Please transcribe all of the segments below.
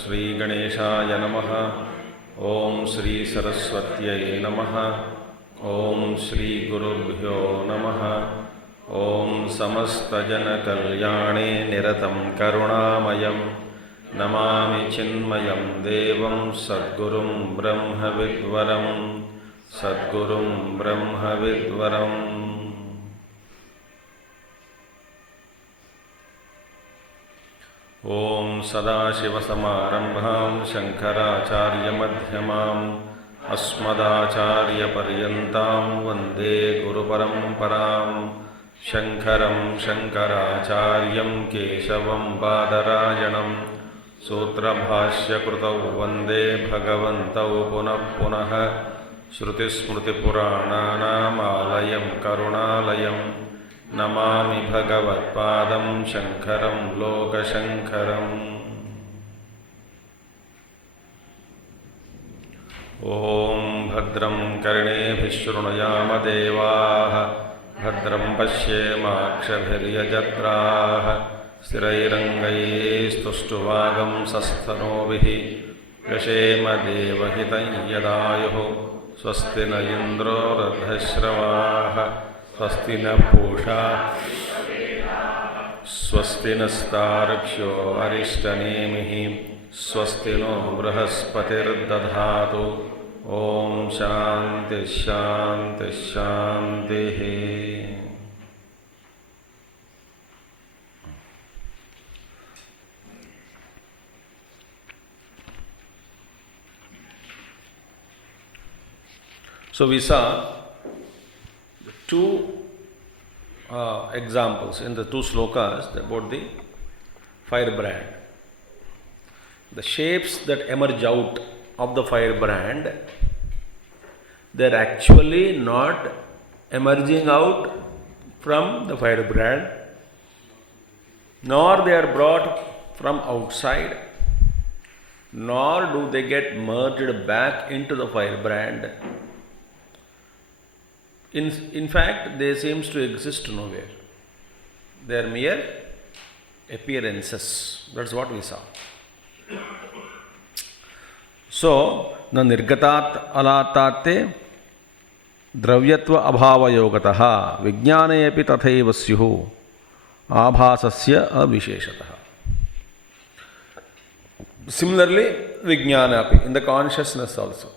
ಶ್ರೀ ಗಣೇಶಾಯ ನಮಃ. ಓಂ ಶ್ರೀ ಸರಸ್ವತ್ಯೈ ನಮಃ. ಓಂ ಶ್ರೀ ಗುರುಭ್ಯೋ ನಮಃ. ಓಂ ಸಮಸ್ತಜನಕಲ್ಯಾಣೇ ನಿರತಂ ಕರುಣಾಮಯಂ ನಮಾಮಿ ಚಿನ್ಮಯಂ ದೇವಂ ಸದ್ಗುರುಂ ಬ್ರಹ್ಮವಿದ್ವರಂ ಸದ್ಗುರುಂ ಬ್ರಹ್ಮವಿದ್ವರಂ. ಓಂ ಸದಾಶಿವಸಮಾರಂಭಾಂ ಶಂಕರಾಚಾರ್ಯಮಧ್ಯಮಾಂ ಅಸ್ಮದಾಚಾರ್ಯಪರ್ಯಂತಾಂ ವಂದೇ ಗುರುಪರಂಪರಾಂ. ಶಂಕರಂ ಶಂಕರಾಚಾರ್ಯಂ ಕೇಶವಂ ಬಾದರಾಯಣಂ ಸೂತ್ರಭಾಷ್ಯಕೃತೌ ವಂದೇ ಭಗವಂತೌ ಪುನಃ ಪುನಃ. ಶ್ರುತಿಸ್ಮೃತಿಪುರಾಣಾನಾಮಾಲಯಂ ಕರುಣಾಲಯಂ ನಮಾಮಿ ಭಗವತ್ಪಾದಂ ಶಂಕರಂ ಲೋಕಶಂಕರಂ. ಓಂ ಭದ್ರಂ ಕರ್ಣೇಭಿಃ ಶೃಣುಯಾಮ ದೇವಾಃ ಭದ್ರಂ ಪಶ್ಯೇಮಾಕ್ಷಭಿರ್ಯಜತ್ರಾಃ ಸ್ಥಿರೈರಂಗೈಸ್ತುಷ್ಟುವಾಗಂಸಸ್ತನೂಭಿಃ ವ್ಯಶೇಮ ದೇವಹಿತಂ ಯದಾಯುಃ. ಸ್ವಸ್ತಿ ನ ಇಂದ್ರೋ ವೃದ್ಧಶ್ರವಾಃ ಸ್ವಸ್ತಿ ನ ಪೂಷಾ ಸ್ವಸ್ತಿ ನಸ್ತಾರ್ಕ್ಷ್ಯೋ ಅರಿಷ್ಟನೇಮಿಃ ಸ್ವಸ್ತಿ ನೋ ಬೃಹಸ್ಪತಿರ್ದಧಾತು. ಓಂ ಶಾಂತಿ ಶಾಂತಿ ಶಾಂತಿ. So we saw two examples in the two slokas about the firebrand. The shapes that emerge out of the firebrand, they are actually not emerging out from the firebrand, nor they are brought from outside, nor do they get merged back into the firebrand. In fact, they seems to exist nowhere. They are mere appearances. That's what we saw. So, na nirgatat alatate dravyatva abhavayogatah vijnane api tathaiva syuh abhasasya avisheshatah. Similarly, vijnana api, in the consciousness also.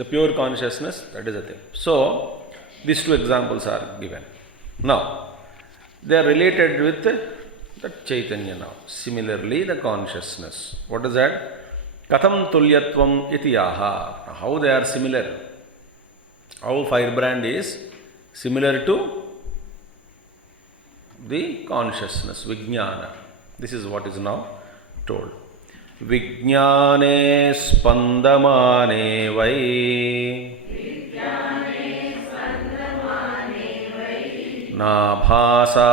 The pure consciousness, that is the thing. So, these two examples are given. Now, they are related with the Chaitanya now. Similarly, the consciousness. What is that? Katham tulyatvam iti aha. How they are similar? How firebrand is similar to the consciousness, vijnana. This is what is now told. विज्ञाने स्पन्दमाने वै नाभासा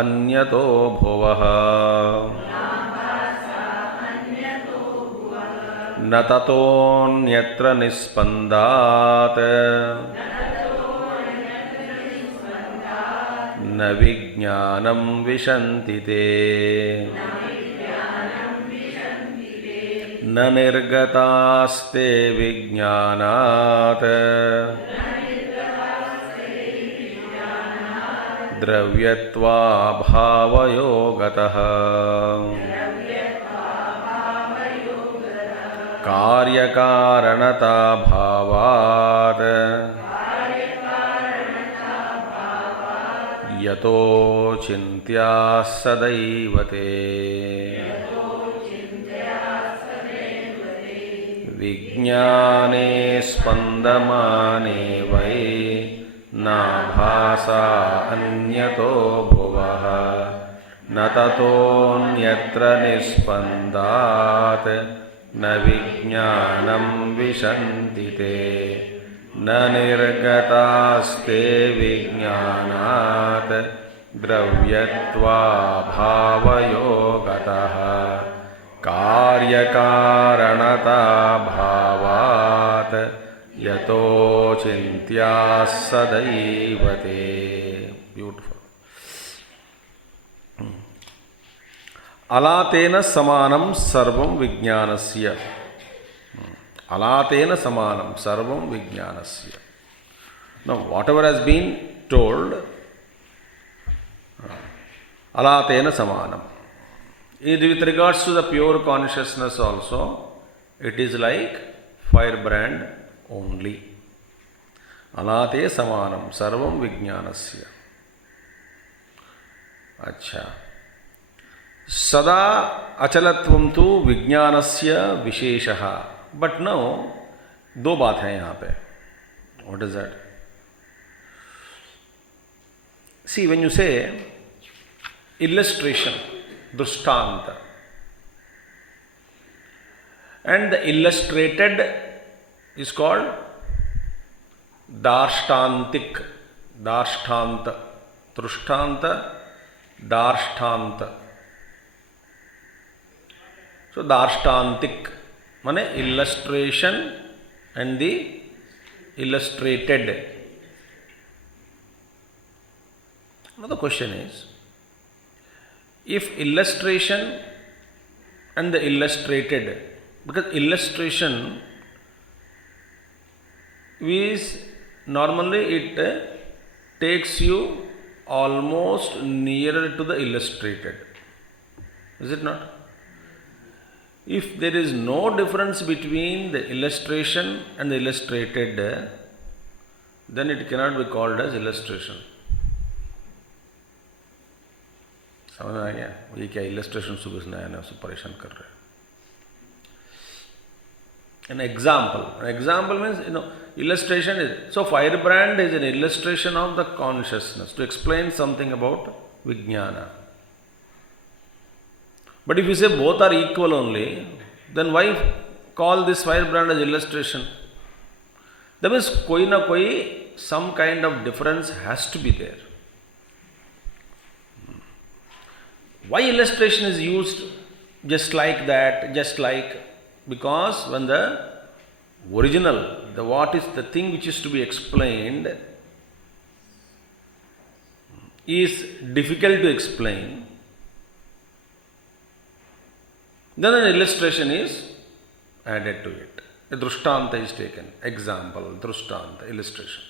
अन्यतो भुवः न ततोऽन्यत्र निस्पन्दात् न विज्ञानं विशन्ति ते न निर्गतास्ते विज्ञानात् द्रव्यत्वाभावयोगतः कार्यकारणताभावात् यतो चिन्त्याः सदैव ते विज्ञाने स्पन्दमाने वै न भासा अन्यतो भुवः न ततोऽन्यत्र निस्पन्दात् न विज्ञानं विशन्ति ते न निर्गतास्ते विज्ञानात् द्रव्यत्वाभावयोगतः कार्यकारणता भावात् यतो चिन्त्याः सदैव ते. ब्यूटिफुल. अलातेन समानं सर्वं विज्ञानस्य. Alaatena samanam sarvam vijnanasya. Now, whatever has been told, Alaatena samanam. With regards to the pure consciousness also, it is like firebrand only. Alaate samanam sarvam vijnanasya. Acha. Sada achalatvam tu vijnanasya visheshaha. But now, दो बात है यहाँ पे. What is that? See, when you say illustration, drishtanta, and the illustrated is called darshtantik, darshtanta, drishtanta, darshtanta. So, darshtantik माने illustration and the illustrated. Now the question is, if illustration and the illustrated, because illustration is normally it takes you almost nearer to the illustrated, is it not? If there is no difference between the illustration and the illustrated, then it cannot be called as illustration. समझ में आ गया? ये क्या illustration सुबह से नया नया उसको परेशान कर रहे हैं. An example means, illustration is, so firebrand is an illustration of the consciousness to explain something about Vijnana. But if you say both are equal only, then why call this firebrand as illustration? That means koi na koi, some kind of difference has to be there. Why illustration is used just like that, because when the original, what is the thing which is to be explained is difficult to explain, then an illustration is added to it. A drishtanta is taken. Example, drishtanta, illustration.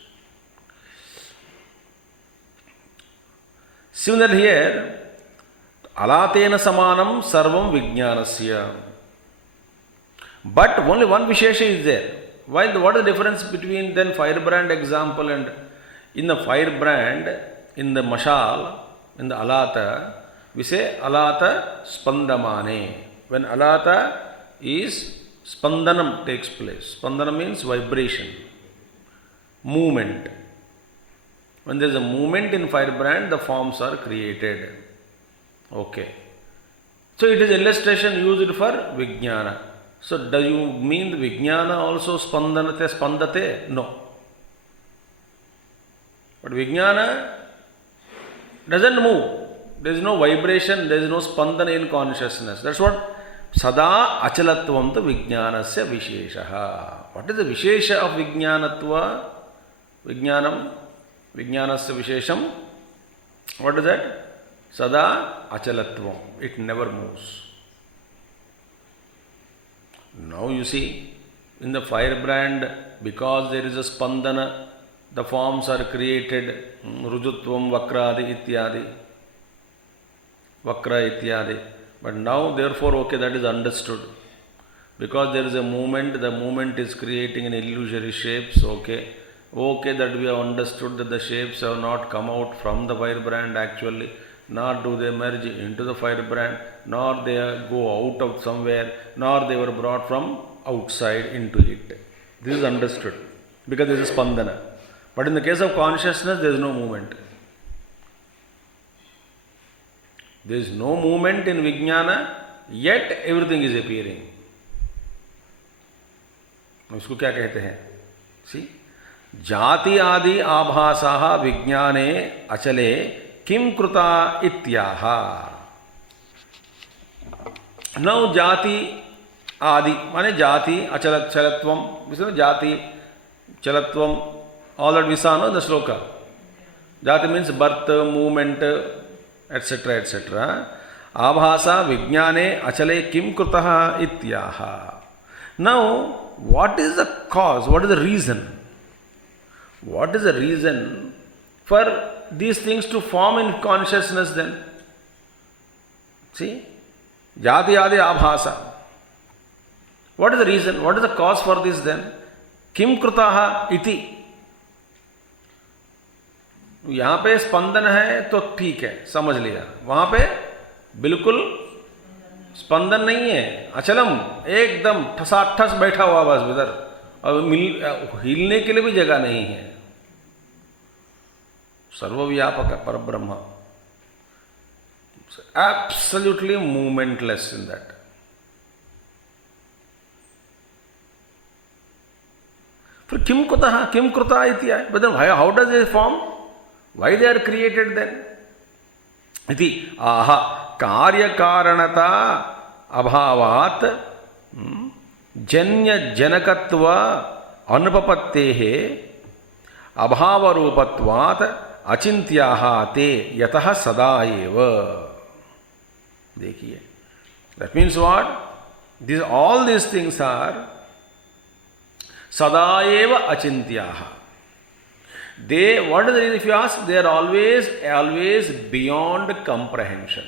Similar here, alatena samanam sarvam vijnanasya. But only one vishesha is there. What is the difference between then firebrand example and in the firebrand, in the mashal, in the alata, we say alata spandamane. When alata is spandanam takes place. Spandana means vibration, movement. When there is a movement in firebrand, the forms are created. Okay. So it is illustration used for vijnana. So do you mean the vijnana also spandate? No. But vijnana doesn't move. There is no vibration, there is no spandana in consciousness. That's what sada achalatvam tu vijnanasya visheshaha. What is the vishesha of vijnanatva? Vijnanasya vishesham. What is that? Sada achalatvam. It never moves. Now you see, in the firebrand, because there is a spandana, the forms are created, rujutvam, vakradi, ityadi. Vakra, ityadi. But now, therefore, okay, that is understood. Because there is a movement, the movement is creating an illusory shapes, okay. Okay, that we have understood that the shapes have not come out from the firebrand actually, nor do they merge into the firebrand, nor they go out of somewhere, nor they were brought from outside into it. This is understood because there is a spandana. But in the case of consciousness, there is no movement. There is no movement in Vijnana, yet everything is appearing. उसको क्या कहते हैं? See? जाति आदि आभासाः विज्ञाने अचले किम कृता इत्याह. Now jati adi, माने जाति अचल चलत्वम, जाति चलत्वम, all that we saw no, the Śloka. Jati means birth, movement, etc. etc. Abhasa vijnane achale kim krutaha ityaha. Now, what is the cause? What is the reason? What is the reason for these things to form in consciousness then? See? Jati adi abhasa. What is the reason? What is the cause for this then? Kim krutaha iti. यहाँ पे स्पंदन है तो ठीक है, समझ लिया. वहाँ पे बिल्कुल स्पंदन नहीं है, अचलम, एकदम ठसाठस बैठा हुआ बस इधर, और हिलने के लिए भी जगह नहीं है. सर्वव्यापक परब्रह्म, एब्सोल्युटली मूवमेंटलेस इन दैट. फिर किम कुतः किम कृता इति है, but then how does it form? Why they are created then? Iti aha karya karanata abhavat janya janakatva anupapattehe abhava rupatvat achintyaha te yatah sada eva. देखिए, that means what? All these things are sada eva achintyaha. They, what is the reason if you ask? They are always beyond comprehension.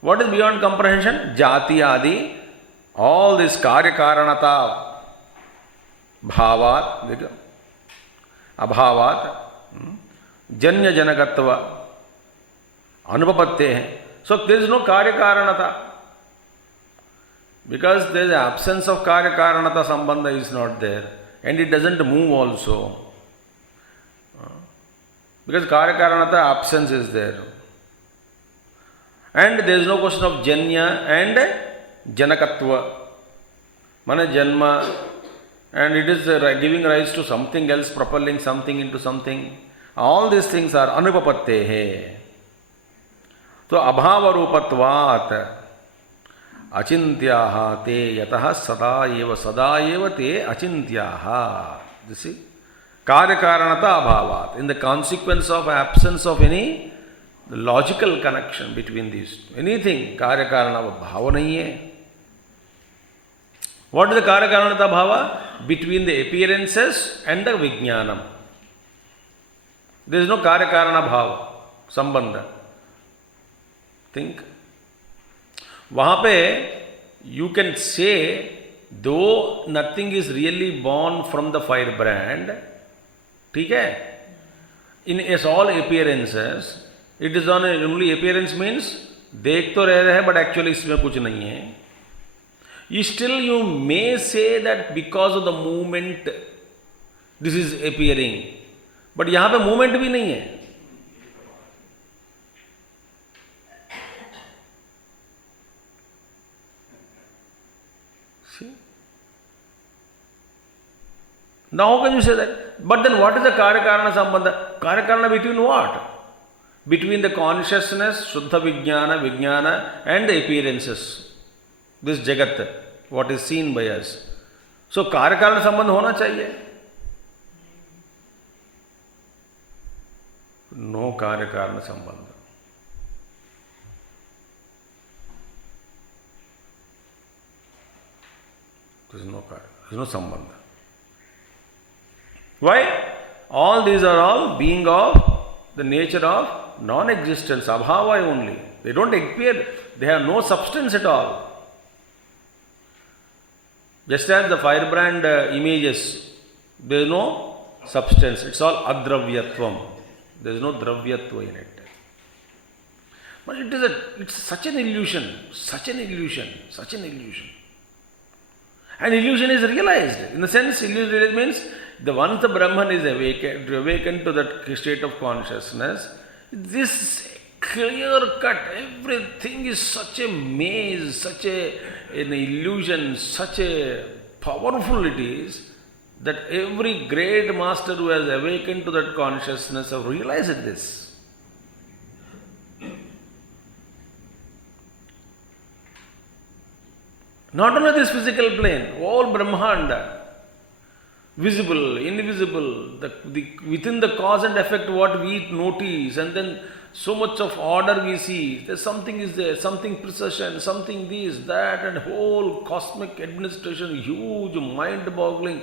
What is beyond comprehension? Jati adi, all this karya karanata, bhavat, abhavat, janya janakatva, anupapatte. So there is no karya karanata. Because there is absence of karya karanata, sambandha is not there, and it doesn't move also. Because karya karanata absence is there, and there is no question of janya and janakatva, mane janma, and it is giving rise to something else, propelling something into something. All these things are anupapattehe. So abhava rupatvat achintyaha te yatah sada eva te achintyaha. You see? Karya karanata abhavat. In the consequence of absence of any logical connection between these. Anything, karya karana bhava nahi hai. What is the karya karanata bhava? Between the appearances and the vijnanam. There is no karya karana bhava, sambandha. Think. वहाँ पे you can say, though nothing is really born from the firebrand, ठीक है, in its all appearances, it is only appearance means देख तो रहे हैं but actually इसमें कुछ नहीं है. Still you may say that because of the movement this is appearing, but यहाँ पे movement भी नहीं है. Now how can you say that? But then what is the karya karana sambandha? Karya karana between what? Between the consciousness, Shuddha Vijnana, and the appearances. This Jagat, what is seen by us. So karya karana sambandha hona chahiye. No karya karana sambandha. There is no karya, there is no sambandha. Why? All these are all being of the nature of non-existence, abhava only. They don't appear, they have no substance at all. Just as the firebrand images, there is no substance, it's all adravyatvam. There is no dravyatva in it. But it's such an illusion, such an illusion, such an illusion. And illusion is realized. In the sense, illusion means once the Brahman is awakened to that state of consciousness, this clear cut, everything is such a maze, such an illusion, such a powerful it is, that every great master who has awakened to that consciousness have realized this. Not only this physical plane, all Brahmanda, visible, invisible, within the cause and effect what we notice, and then so much of order we see. There's something is there, something precision, something this, that, and whole cosmic administration, huge, mind-boggling,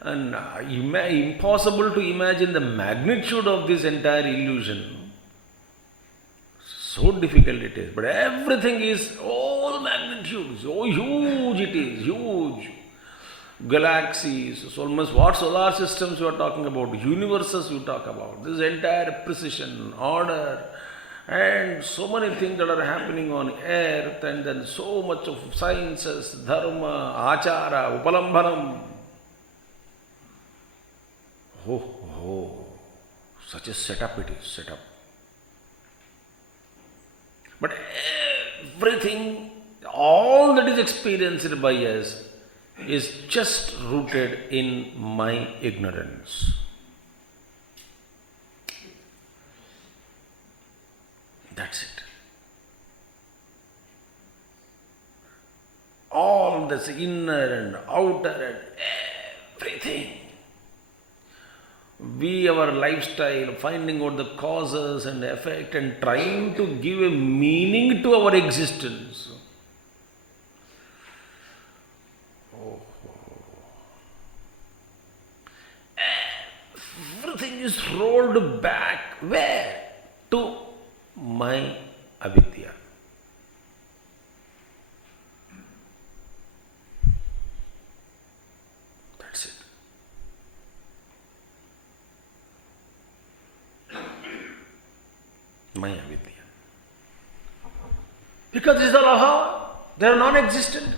and impossible to imagine the magnitude of this entire illusion. So difficult it is, but everything is all magnitude, so huge it is, huge. Galaxies, so almost what solar systems you are talking about, universes you talk about, this entire precision, order, and so many things that are happening on earth, and then so much of sciences, dharma, achara, upalambhanam. Oh, such a setup it is, setup. But everything, all that is experienced by us is just rooted in my ignorance. That's it. All this inner and outer and everything. Our lifestyle, finding out the causes and effect and trying to give a meaning to our existence. Everything is rolled back. Where? To my avidya. That's it. My avidya. Because these are aha, they are non-existent.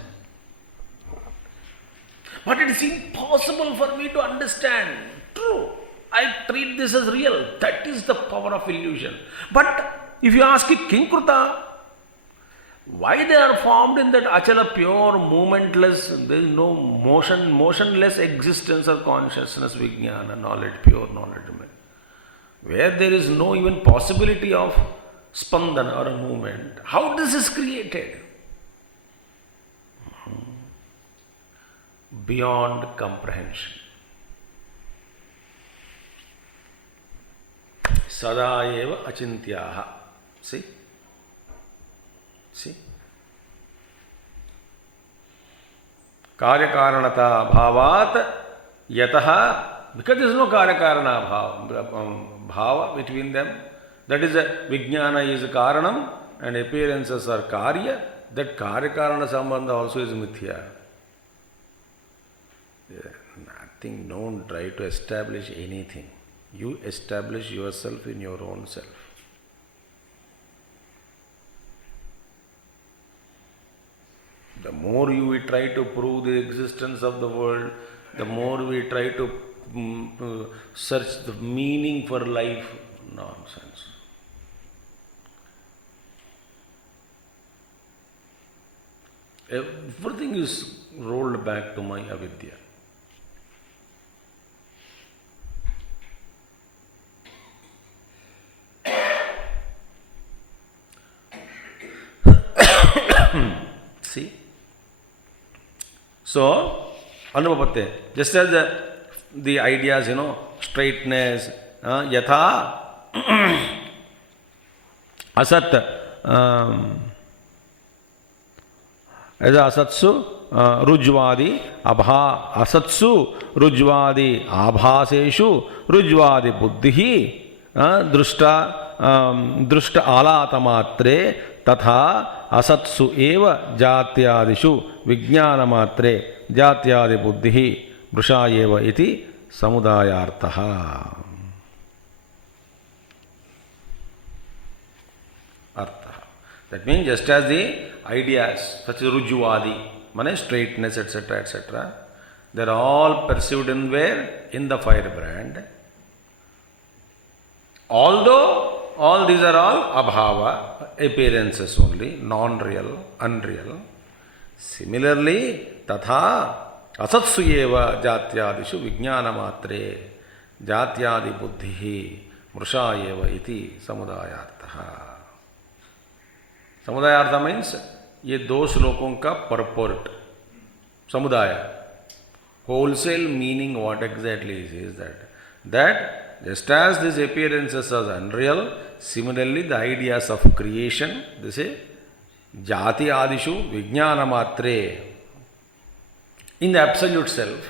But it is impossible for me to understand. True, I treat this as real. That is the power of illusion. But if you ask it, Kinkruta, why they are formed in that achala, pure, momentless, there is no motionless existence or consciousness, vijnana, knowledge, pure knowledge. Where there is no even possibility of spandana or a movement. How this is created? Beyond comprehension. Sada eva achintyaha. See? Karyakaranata bhavat yataha. Because there is no karyakarana bhava between them. That is vijnana is karanam and appearances are karya. That karyakarana sambandha also is mithya. Nothing, don't try to establish anything. You establish yourself in your own self. The more we try to prove the existence of the world, the more we try to search the meaning for life. Nonsense. Everything is rolled back to my avidya. See? So, anubhavatte. Just as the ideas, straightness, yatha, asat, asatsu, rujvadi, asatsu, rujvadi, abhaseshu, rujvadi buddhihi, drishta alatamatre, tatha asatsu eva jatyadishu vijnanamatre jatyadi buddhihi vrishayeva iti samudayartaha. Artha. That means just as the ideas, such as Rujuvadi, mane straightness, etc., etc., they are all perceived in where? In the firebrand. Although all these are all abhava, appearances only, non-real, unreal. Similarly, tatha asatsuyeva jatyadishu vijnanamatre jatyadi buddhihi mrushayeva iti samudayartha. Samudayartha means ये दो श्लोकों का purport, samudaya. Wholesale meaning what exactly is that just as these appearances are unreal, similarly the ideas of creation, this is jati adishu vijnana matre. In the absolute self,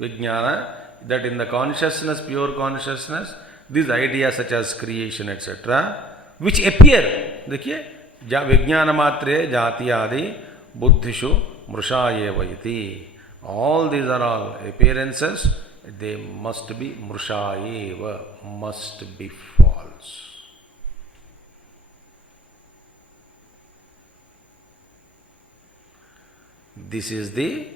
vijnana, that in the consciousness, pure consciousness, these ideas such as creation, etc., which appear, देखिए vijnana matre jati adi buddhishu mrushayeva iti. All these are all appearances, they must be mrushayeva, must be false. This is the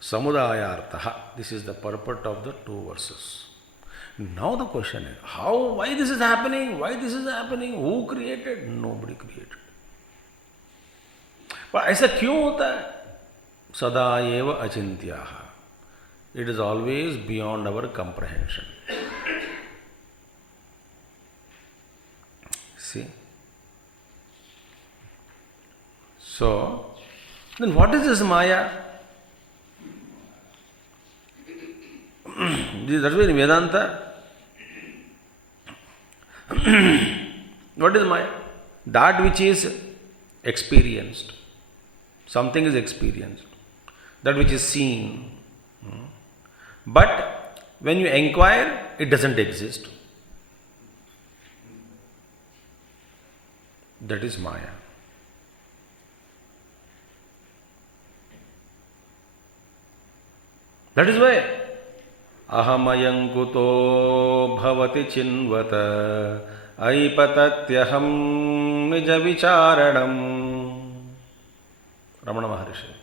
samudayartha. This is the purport of the two verses. Now the question is, how, why this is happening? Why this is happening? Who created? Nobody created. But ऐसा क्यों होता है? सदा एव अचिंत्याः. It is always beyond our comprehension. See? So, then what is this Maya? That's why in Vedanta, what is Maya? That which is experienced. Something is experienced. That which is seen. But when you inquire, it doesn't exist. That is Maya. That is why ahamayam kuto bhavati chinvata aipatatyaham nija vicharanam. Ramana Maharishi.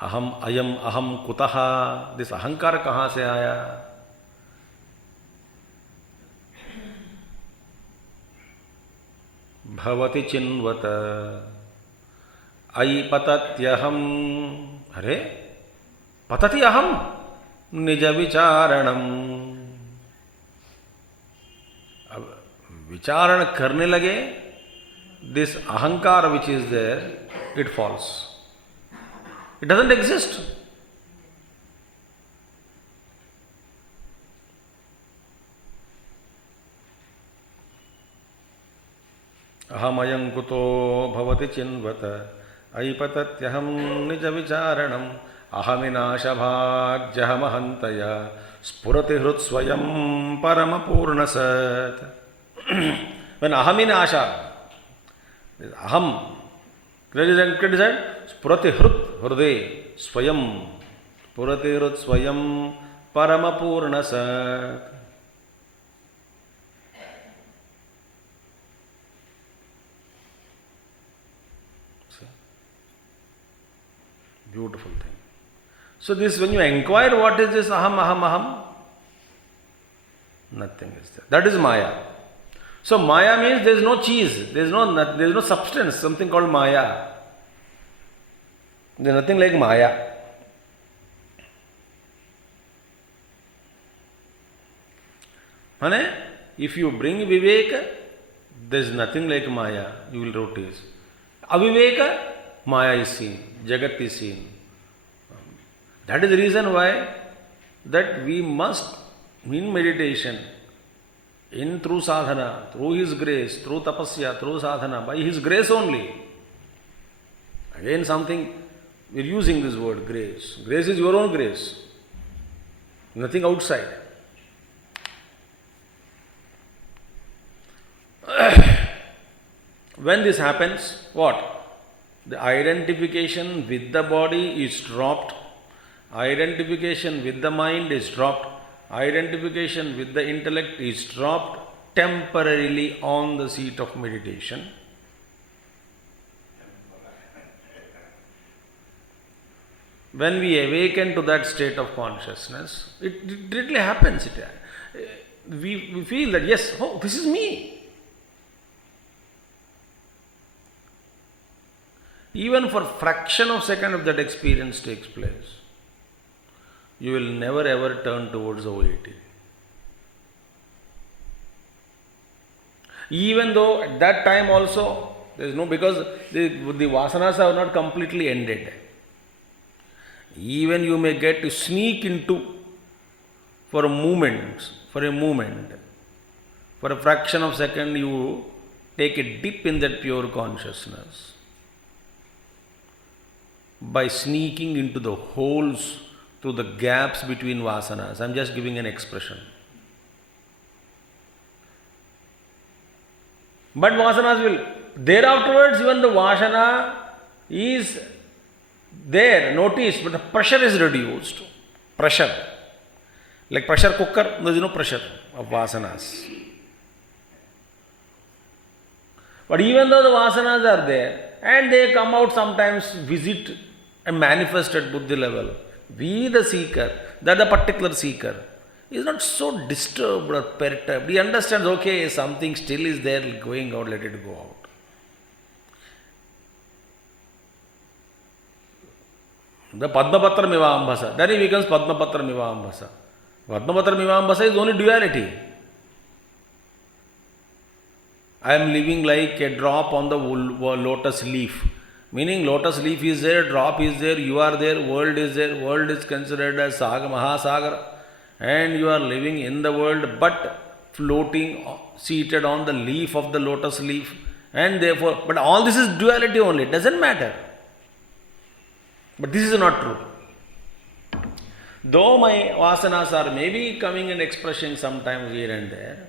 Aham, ayam, aham, kutaha. This ahankar kahan se aaya? Bhavati chinvata aipatatyaham. Are? Patati aham nija vicharanam. अब विचारण करने लगे, this ahankar which is there, it falls. It doesn't exist. Ahamayam kuto bhavati chinvata aipatatyaham nija vicharanam ahaminashabhagyaham spurati hrut swayam paramapurnasat. When ahaminasha, aham, criticized, spurati hrut hrude swayam, spurati hrut swayam paramapurnasat. Beautiful thing. So this, when you inquire what is this aham, aham, aham, nothing is there. That is Maya. So Maya means there is no cheese, there is no substance, something called Maya. There is nothing like Maya. If you bring Viveka, there is nothing like Maya, you will notice. Aviveka, Maya is seen, Jagat is seen. That is the reason why that we must, in meditation, through sadhana, through His grace, through tapasya, through sadhana, by His grace only. Again something, we are using this word grace. Grace is your own grace, nothing outside. When this happens, what? The identification with the body is dropped, identification with the mind is dropped, identification with the intellect is dropped, temporarily on the seat of meditation. When we awaken to that state of consciousness, it really happens. We feel that, yes, oh, this is me. Even for fraction of second if that experience takes place, you will never ever turn towards the OAT. Even though at that time also, there is no, because the vasanas are not completely ended. Even you may get to sneak into for a moment, for a fraction of second you take a dip in that pure consciousness by sneaking into the holes through the gaps between vasanas. I am just giving an expression. But vasanas will, there afterwards even the vasana is there, notice, but the pressure is reduced. Pressure. Like pressure cooker, there is no pressure of vasanas. But even though the vasanas are there, and they come out sometimes, visit and manifest at buddhi level, we the seeker, that the particular seeker, is not so disturbed or perturbed. He understands, okay, something still is there going out, let it go out. The Padmapatra Mivambhasa, then he becomes Padmapatra Mivambhasa. Padmapatra Mivambhasa is only duality. I am living like a drop on the lotus leaf. Meaning lotus leaf is there, drop is there, you are there, world is there, world is considered as Saga, Mahasagar. And you are living in the world but floating, seated on the leaf of the lotus leaf. And therefore, but all this is duality only, it doesn't matter. But this is not true. Though my vasanas are maybe coming and expressing sometimes here and there,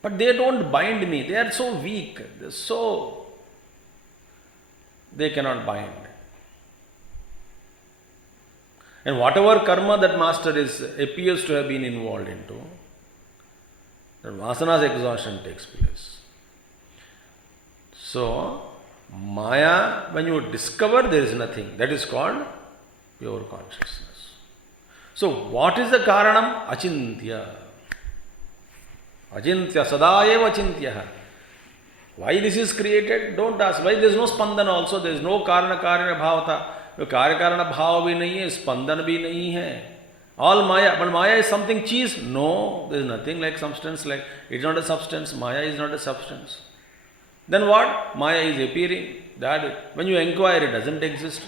but they don't bind me. They are so weak. They cannot bind. And whatever karma that master appears to have been involved into, that vasana's exhaustion takes place. So, Maya, when you discover there is nothing, that is called pure consciousness. So, what is the karanam? Achintya. Achintya, sadayeva achintya. Why this is created? Don't ask. Why there is no spandana also? There is no karana karana bhavata. कार्य कारण भाव भी नहीं है, स्पंदन भी नहीं है. All Maya, but Maya is something cheese? No, there is nothing like substance, like it is not a substance. Maya is not a substance. Then what? Maya is appearing. That when you inquire, it doesn't exist.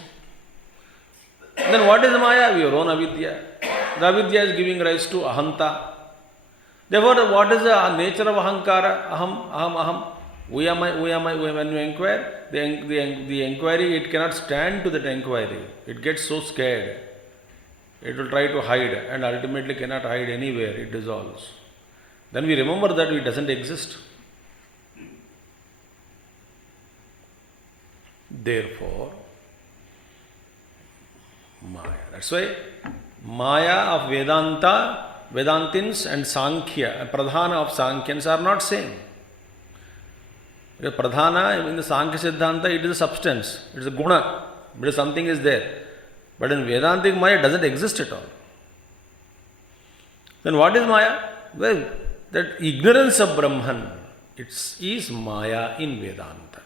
Then what is Maya? Your own avidya. The avidya is giving rise to ahanta. Therefore, what is the nature of ahankara? Aham, aham, aham. We am I. When you inquire, the inquiry, it cannot stand to that inquiry. It gets so scared. It will try to hide and ultimately cannot hide anywhere. It dissolves. Then we remember that it doesn't exist. Therefore, Maya. That's why Maya of Vedanta, Vedantins and Sankhya, Pradhana of Sankhyans are not same. Pradhana in the Sankhya Siddhanta, it is a substance, it is a guna, but something is there. But in Vedantic Maya, it doesn't exist at all. Then what is Maya? Well, that ignorance of Brahman, it is Maya in Vedanta.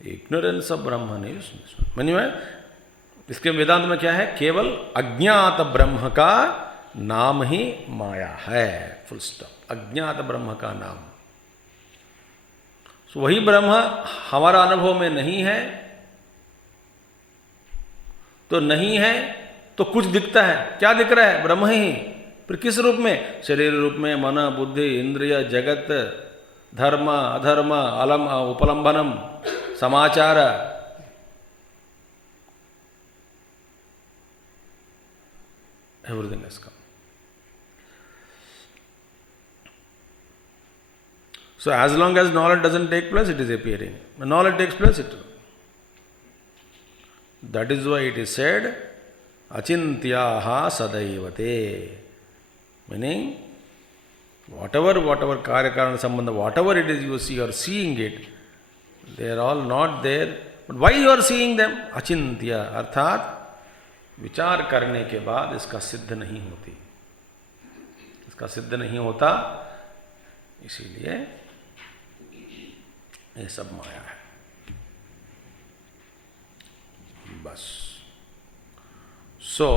Ignorance of Brahman is मानिए इसके वेदांत में क्या है? केवल अज्ञात ब्रह्म का नाम ही माया है. Full stop. अज्ञात ब्रह्म का नाम. सो वही ब्रह्म हमारा अनुभव में नहीं है तो नहीं है तो कुछ दिखता है. क्या दिख रहा है? ब्रह्म ही. फिर किस रूप में? शरीर रूप में, मन, बुद्धि, इंद्रिय, जगत, धर्म, अधर्म, उपलंबनम, समाचार. Everything has come. So as long as knowledge doesn't take place, it is appearing. When knowledge takes place, it. That is why it is said, achintyaha sadaivate. Meaning, whatever karya karana sambandha, whatever it is you see, you are seeing it, they are all not there. But why you are seeing them? Achintya, अर्थात विचार करने के बाद इसका सिद्ध नहीं होती, इसका सिद्ध नहीं होता, इसीलिए ये सब माया है. बस. सो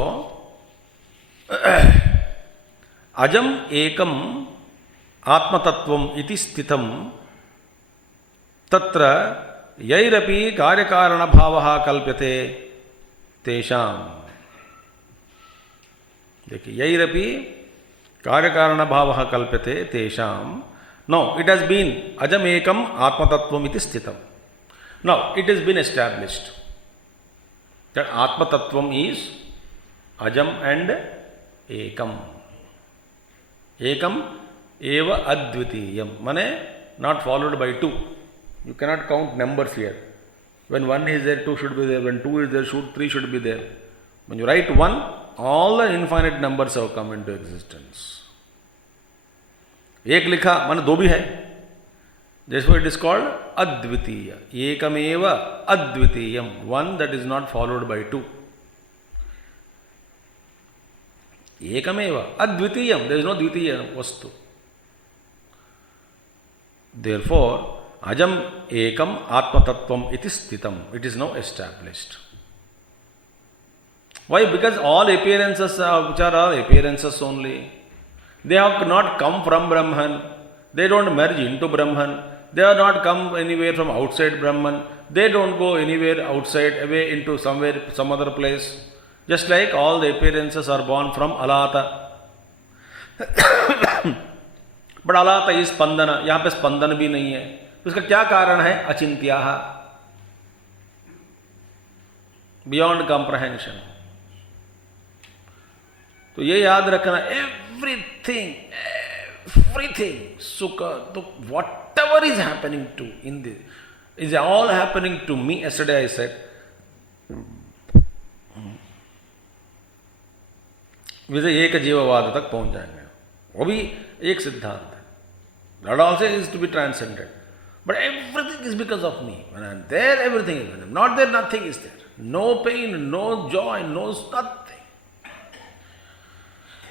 अजम एकम आत्मतत्वम इति स्थितम तत्र यैरपि कार्यकारण भावः कल्प्यते तेषाम. देखिए, यैरपि कार्यकारण भावः कल्प्यते तेषाम. Now it has been ajam ekam atmatattvam iti sthitam. Now it has been established that atmatattvam is ajam and ekam. Ekam eva advitiyam. Mane not followed by two. You cannot count numbers here. When one is there, two should be there. When two is there, three should be there. When you write one, all the infinite numbers have come into existence. एक लिखा माने दो भी है. Therefore it is called advitiya. Ekameva advitiyam. One that is not followed by two. Ekameva advitiyam. There is no dvitiya vastu. Therefore, ajam ekam atmatattvam iti sthitam. It is now established. Why? Because all appearances which are all appearances only. They have not come from Brahman. They don't merge into Brahman. They have not come anywhere from outside Brahman. They don't go anywhere outside, away into somewhere, some other place. Just like all the appearances are born from Alāta. But Alāta is Spandana. यहाँ पे स्पंदन भी नहीं है. उसका क्या कारण है? अचिंत्याः. Beyond comprehension. तो ये याद रखना, everything, sukha, whatever is happening to in this, is all happening to me. Yesterday I said, विजय एक जीववाद तक पहुंच जाएंगे. वो भी एक सिद्धांत है. That also is to be transcended. But everything is because of me. When I am there, everything is there. Not there, nothing is there. No pain, no joy, no nothing.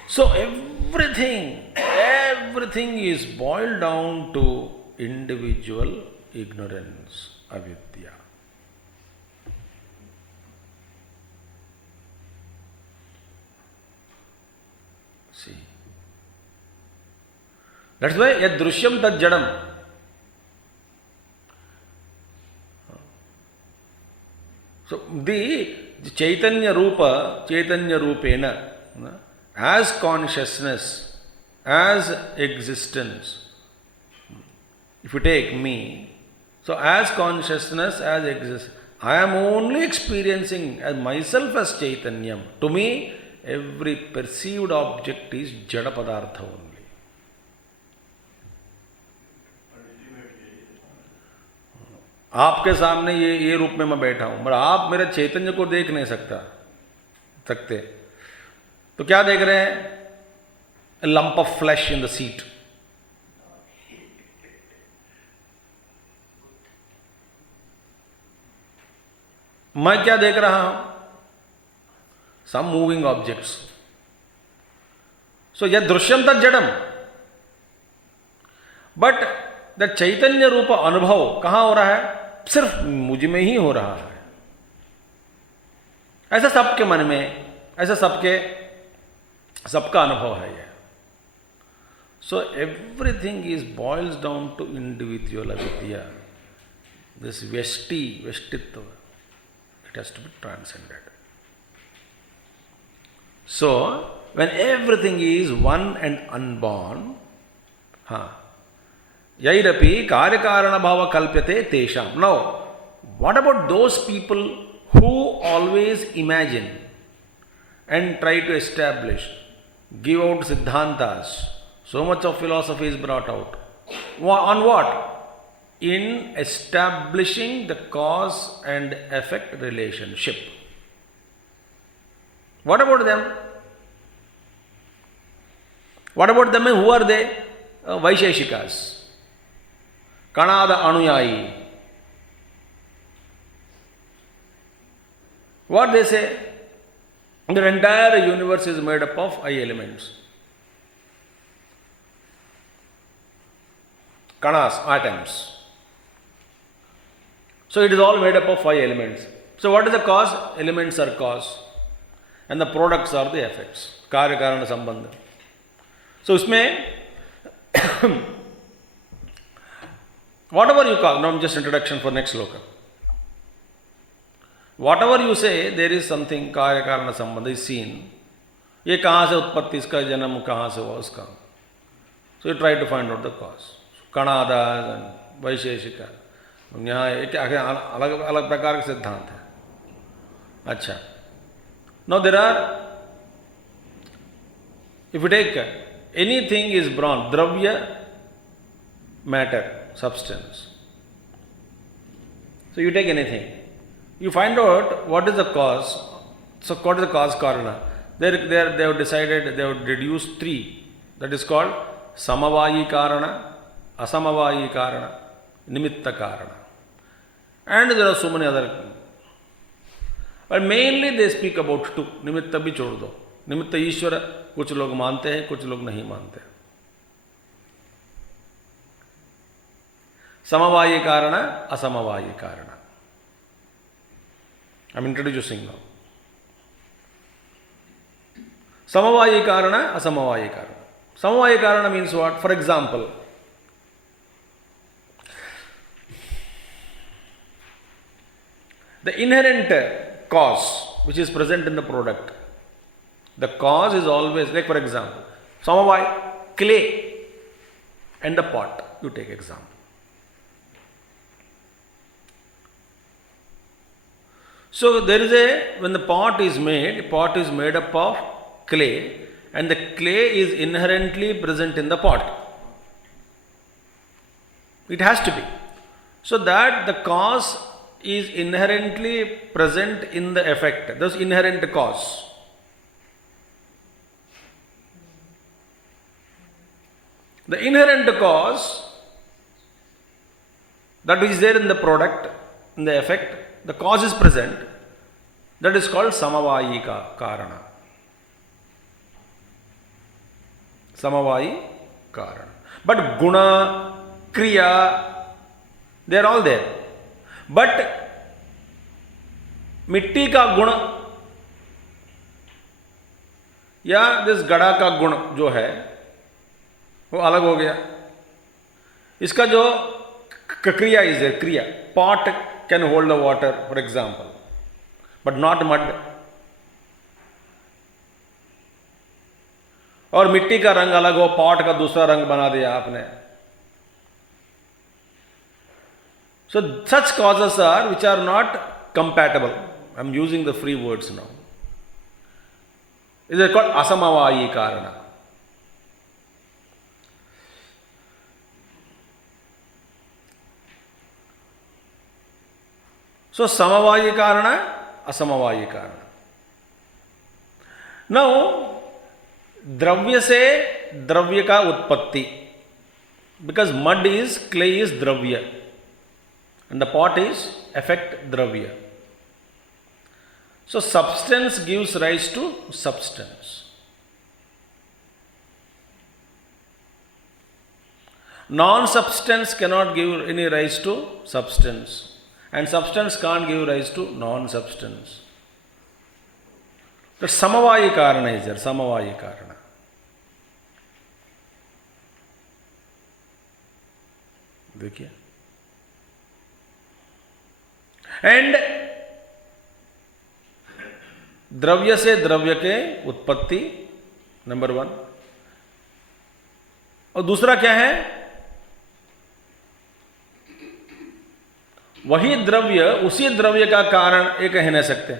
So everything is boiled down to individual ignorance, avidya. See. That's why yad drishyam tad jadam. So the Chaitanya Rupena, as consciousness, as existence. If you take me, so as consciousness, as existence, I am only experiencing as myself as Chaitanyam. To me, every perceived object is Jada Padartha only. आपके सामने ये रूप में मैं बैठा हूं, पर आप मेरे चैतन्य को देख नहीं सकते. तो क्या देख रहे हैं? A lump of flesh in the seat. मैं क्या देख रहा हूं? Some moving objects. So yad drishyam tad jadam. But the चैतन्य रूप अनुभव कहां हो रहा है? सिर्फ मुझ में ही हो रहा है. ऐसा सबके मन में, ऐसा सबका अनुभव है ये. So everything is boils down to individual avidya. This veshtitva, it has to be transcended. So when everything is one and unborn, yairapi karyakarana bhava kalpyate tesham. Now, what about those people who always imagine and try to establish, give out siddhantas? So much of philosophy is brought out. On what? In establishing the cause and effect relationship. What about them? What about them? Who are they? Vaisheshikas. Kanada Anuyayi. What they say? The entire universe is made up of I elements. Kanas, atoms. So it is all made up of 5 elements. So what is the cause? Elements are cause. And the products are the effects. Karya Karana Sambandha. So usme whatever you call, now just introduction for next sloka. Whatever you say, there is something Karya Karana Sambandha is seen. ये कहाँ से उत्पत्ति, इसका जन्म कहाँ से हुआ उसका. So you try to find out the cause. कणादास and Vaisheshika. यहाँ एक अलग अलग प्रकार के सिद्धांत है. अच्छा. Now there are, if you take anything is brought, dravya, matter, substance. So you take anything. You find out what is the cause. So what is the cause karana? They have decided, they have reduced 3. That is called samavayi karana, asamavayi karana, nimitta karana. And there are so many other. But mainly they speak about 2. Nimitta bhi chhod do. Nimitta Ishwara, kuch log mante hain, kuch log nahi mante. Samavayi karana, asamavayi karana. I am introducing now. Samavayi karana, asamavayi karana. Samavayi karana means what? For example, the inherent cause which is present in the product. The cause is always, like for example, samavayi, clay and the pot. You take example. So there is when the pot is made up of clay, and the clay is inherently present in the pot. It has to be. So that the cause is inherently present in the effect. Thus inherent cause. The inherent cause that is there in the product, in the effect, the cause is present. That is called samavayi karana. Samavayi karana. But guna, kriya, they are all there. But मिट्टी का गुण या this गड़ा का गुण जो है वो अलग हो गया. इसका जो क्रिया इज है, क्रिया, pot can hold the water for example but not mud. और मिट्टी का रंग अलग हो, पॉट का दूसरा रंग बना दिया आपने. So such causes are which are not compatible. I am using the free words now. Is it called asamavayi karana? So samavayi karana, asamavayi karana. Now द्रव्य से द्रव्य का उत्पत्ति, because mud is, clay is dravya and the pot is effect dravya. So substance gives rise to substance. Non-substance cannot give any rise to substance, and substance can't give rise to non-substance. The samavayi karana is there, samavayi karana. देखिए. And द्रव्य से द्रव्य के उत्पत्ति number 1. और दूसरा क्या है? वही द्रव्य उसी द्रव्य का कारण ये कह नहीं सकते.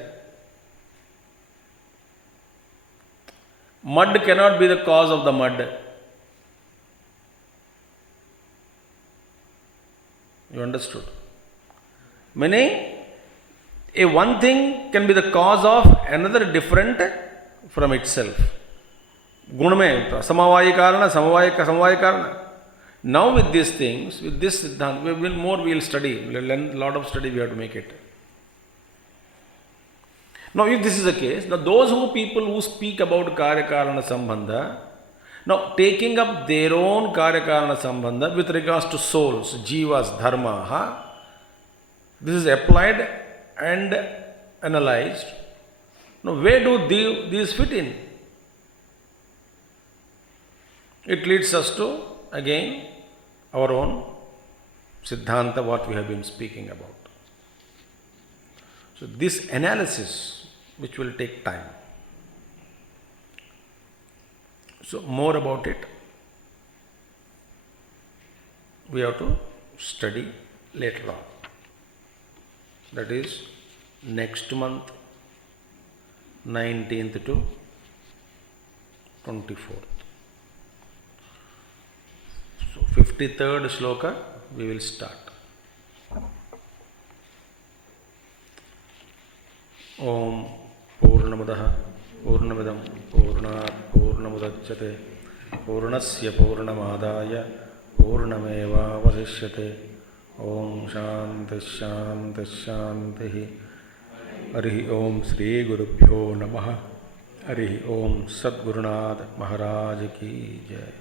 Mud cannot be the cause of the mud. You understood? Meaning, a one thing can be the cause of another different from itself. Guna mein samavaya karana, samavaya karana. Now with these things, with this siddhanta, we will study. We will learn a lot of study, we have to make it. Now if this is the case, now those people who speak about karya-karana sambandha, now taking up their own karya-karana sambandha with regards to souls, jivas, dharma, this is applied and analyzed. Now where do these fit in? It leads us to, again, our own siddhanta, what we have been speaking about. So this analysis, which will take time. So more about it, we have to study later on. That is next month, 19th to 24th. So 53rd Śloka we will start. Om Purnamadaha Purnamidam Purnat Purnamudachyate Purnasya Purnamadaya Purnameva Vasishyate. Om Shanti Shanti Shanti. Harihi Om Sri Gurubhyo Namaha. Harihi Om Sadgurunath Maharaj Ki Jai.